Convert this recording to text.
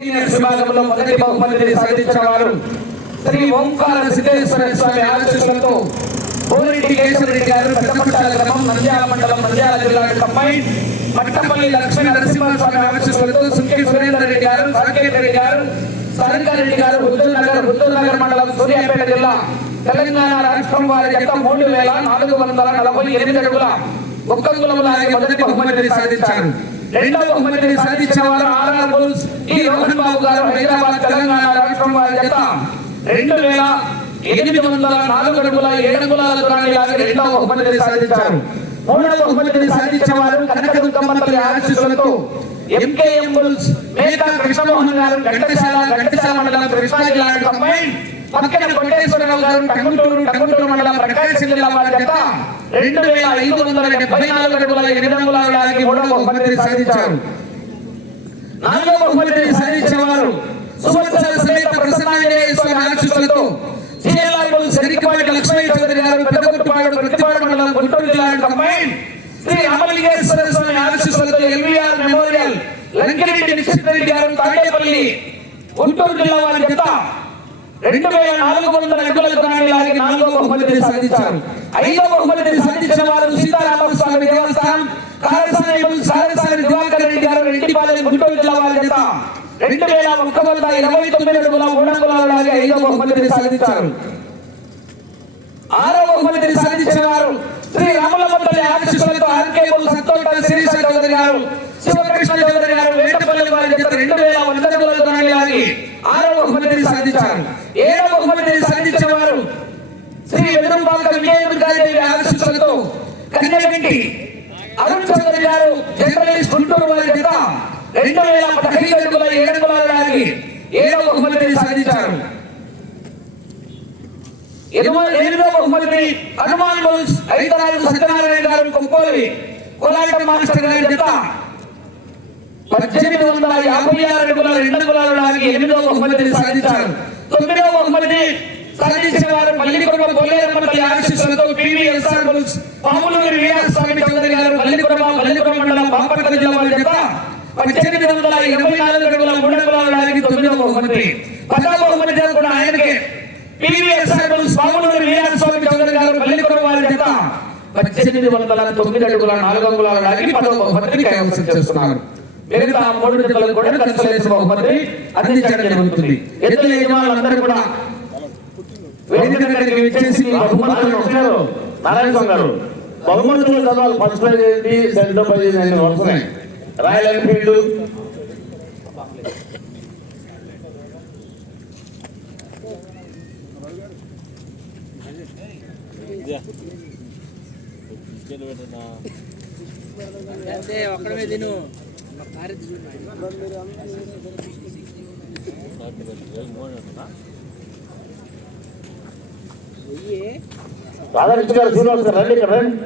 విభాగంలో మొదటి బహుమతిని సాధించిన వారు శ్రీ ఓంకార సిద్ధేశ్వర స్వామి ఆశీస్సులతో పోరెడ్డి కేశవరెడ్డి గారు పెద్దపట్టాల గ్రామం నంద్యాల మండలం నంద్యాల జిల్లా కంబైన్ మట్టపల్లి లక్ష్మీ నరసింహస్వామి ఆశీస్సులతో సుంకే సురేందర్ రెడ్డి గారు సాకేత్ రెడ్డి గారు సరంగారెడ్డి గారు హుద్దూర్ నగర్ మండలం సూర్యాపేట జిల్లా తెలంగాణ రాష్ట్రం వారి జత 3448 అడుగుల ఒక్కంగులములాగే మొదటి బహుమతిని సాధించారు. రెండవ బహుమతిని సాధించిన వారు ఆర్ఆర్ బుల్స్ ఈ రోహన్ బాబు గారు హైదరాబాద్ తెలంగాణ రాష్ట్రం వారి జత 2804 అడుగుల 7 అంగుళాల దూరాన్ని లాగి రెండవ బహుమతిని సాధించారు. మూడవ బహుమతిని సాధించిన వారు కనకదుర్గమ్మ తల్లి ఆశీస్సులతో ఎంకేఎం బుల్స్ మేతా కృష్ణమోహన్ గారు ఘంటసాల మండలం కృష్ణా జిల్లా కంబైన్ పక్కన కోటేశ్వరరావు గారు టంగుటూరు మండలం ప్రకాశం జిల్లా వారి జత 2574 అడుగుల 8 అంగుళాల లాగి మూడవ బహుమతిని సాధించారు. నాలుగవ బహుమతిని సాధించిన వారు సువత్సర సమేత ప్రసన్నాంజనేయ స్వామి ఆశీస్సులతో సిఎల్ఆర్ బుల్స్ ఎరికపాటి లక్ష్మీ చౌదరి గారు పెద్దగుట్టుపాడు ప్రతిపాడు మండలం గుంటూరు జిల్లా కంబైన్ శ్రీ రామలింగేశ్వర స్వామి ఆశీస్సులతో ఎల్వీఆర్ మెమోరియల్ లంకిరెడ్డి నిశ్చితరెడ్డి గారు తాడేపల్లి గుంటూరు జిల్లా వారి జత 2400 అడుగుల దూరాన్ని లాగి నాలుగో బహుమతిని సాధించారు. ఐదవ బహుమతిని సాధించిన వారు సీతారామస్వామి దేవస్థానం సారసాని దివాకర్ రెడ్డి గారు రెడ్డిపాలెం గుంటూరు జిల్లా వారి జత 2129 అడుగుల 3 అంగుళాల లాగి ఐదవ బహుమతిని సాధించారు. ఆరవ బహుమతిని సాధించిన వారు శ్రీ రామలమ్మ తల్లి ఆశీస్సులతో ఆర్కేబుల్ సంతోష్ శిరీష చౌదరి గారు శివకృష్ణ చౌదరి గారు వేటపల్లి వారి జత 2100 అడుగుల దూరాన్ని లాగి ఆరవ బహుమతిని సాధించారు. ఏడవ బహుమతిని సాధించిన వారు శ్రీ వెదురుపాక విజయదుర్గాదేవి ఆశీస్సులతో కన్యగంటి అరుణ్ చౌదరి గారు జర్నలిస్ట్ గుంటూరు వారి జత 2015 అడుగుల 7 అంగుళాల లాగి ఏడవ బహుమతిని సాధించారు. ఎనిమిదవ బహుమతిని హనుమాన్ బుల్స్ ఐదరాజు సత్యనారాయణ గారు కొంపోలి కోలాటం మాస్టర్ గారి జత 1856 అడుగుల 2 అంగుళాల లాగి ఎనిమిదవ బహుమతిని సాధించారు. తొమ్మిదవ బహుమతిని సాధించిన వారు మల్లికొండ బొల్లేరమ్మ తల్లి ఆశీస్సులతో పివిఎస్ఆర్ బుల్స్ పాములూరి వీరస్వామి చౌదరి గారు మల్లికొండ మండలం బాపట్ల జిల్లా వారి జత 1824 అడుగుల 3 అంగుళాల లాగి తొమ్మిదవ బహుమతి. 10వ బహుమతి కూడా ఆయనకే పివిఎస్ఆర్ బుల్స్ పాములూరి వీరస్వామి చౌదరి గారు మల్లికొండ వారి జత 1809 అడుగుల 4 అంగుళాల లాగి 10వ బహుమతిని కైవసం చేస్తున్నారు. మిగతా 3 జతలకు కూడా కన్సలేషన్ బహుమతి అందించడం జరుగుతుంది. ఎద్దుల యజమానులందరూ కూడా వేదిక దగ్గరికి విచ్చేసి బహుమతులు నారాయణ స్వామి గారు బహుమతులు చదవాలి. ఫస్ట్ ప్రైజ్ ఏంటి, సెకండ్ ప్రైజ్ ఏంటి వస్తున్నాయి. రాయల్ ఎన్ఫీల్డ్ ఒక్కడమే తిను రాధాకృష్ణ గారు శ్రీనివాస్ గారు రండి ఇక్కడ రండి.